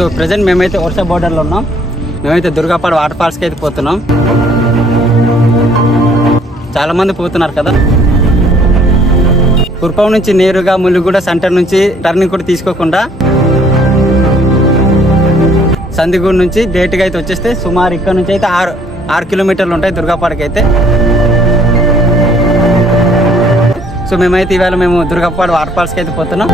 So present మేమైతే ఒరిస్సా బోర్డర్లో ఉన్నాం. మేమైతే దుర్గాపాడు వాటర్ ఫాల్స్కి అయితే పోతున్నాం. చాలా మంది పోతున్నారు కదా. కుర్పం నుంచి నేరుగా ములుగూడ సెంటర్ నుంచి టర్నింగ్ కూడా తీసుకోకుండా సందిగూడ నుంచి డైరెక్ట్గా అయితే వచ్చేస్తే సుమారు ఇక్కడ నుంచి అయితే 6 కిలోమీటర్లు ఉంటాయి దుర్గాపాడుకి అయితే. సో మేమైతే ఇవాళ దుర్గాపాడు వాటర్ ఫాల్స్కి అయితే పోతున్నాం.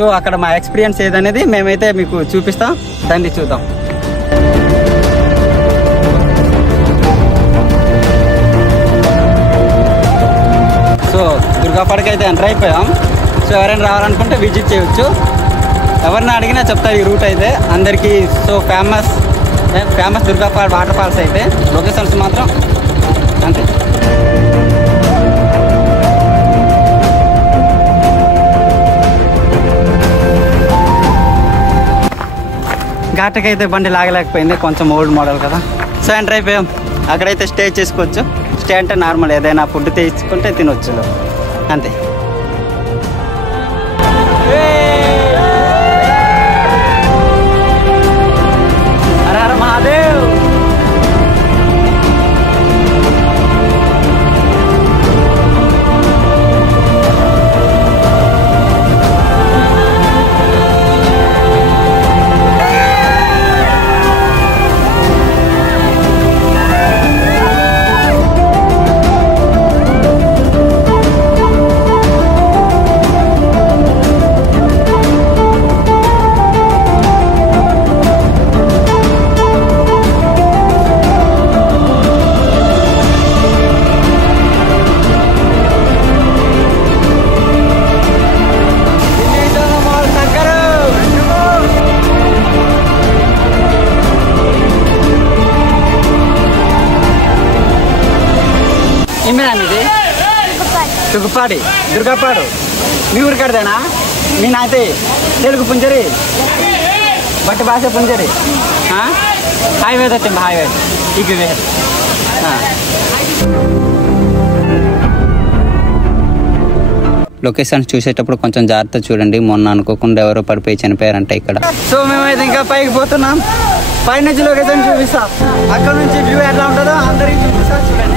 సో అక్కడ మా ఎక్స్పీరియన్స్ ఏదనేది మేమైతే మీకు చూపిస్తాం. దాన్ని చూద్దాం. సో దుర్గాపాడుకి అయితే ఎంటర్ అయిపోయాం. సో ఎవరైనా రావాలనుకుంటే విజిట్ చేయవచ్చు. ఎవరిని అడిగినా చెప్తారు ఈ రూట్ అయితే అందరికీ. సో ఫేమస్ దుర్గాపాడు వాటర్ ఫాల్స్ అయితే. లొకేషన్స్ మాత్రం అంతే. ఘాటకైతే బండి లాగలేకపోయింది, కొంచెం ఓల్డ్ మోడల్ కదా. సో ఎంటర్ అయిపోయాం. అక్కడైతే స్టే చేసుకోవచ్చు. స్టే అంటే నార్మల్ ఏదైనా ఫుడ్ తీసుకుంటే తినొచ్చు అంతే. హర హర మహాదేవ్. తుగుపాడి దుర్గాపాడు మీ ఊరి కడదేనా? మీ నాతే తెలుగు పుంజరి బట్ భాష పుంజరి హైవే వచ్చింది. హైవే ఇక లొకేషన్ చూసేటప్పుడు కొంచెం జాగ్రత్త చూడండి. మొన్న అనుకోకుండా ఎవరో పడిపోయి చనిపోయారంట ఇక్కడ. సో మేమైతే ఇంకా పైకి పోతున్నాం. పై నుంచి లొకేషన్ చూపిస్తాం. అక్కడ నుంచి వ్యూ ఎట్లా ఉంటుందో అందరికి చూపిస్తాం. చూడండి.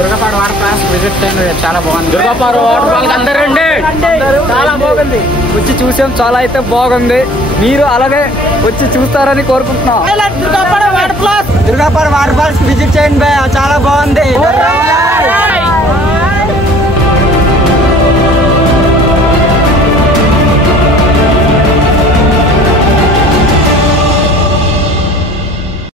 దుర్గాపాడు వాటర్ ఫాల్స్ విజిట్ చేయండి. చాలా బాగుంది. దుర్గాపాడు వాటర్ ఫాల్స్ అందరూ రండి. చాలా బాగుంది. వచ్చి చూసాం. చాలా అయితే బాగుంది. మీరు అలాగే వచ్చి చూస్తారని కోరుకుంటున్నాం. దుర్గాపాడు వాటర్ ఫాల్స్ విజిట్ చేయండి. చాలా బాగుంది.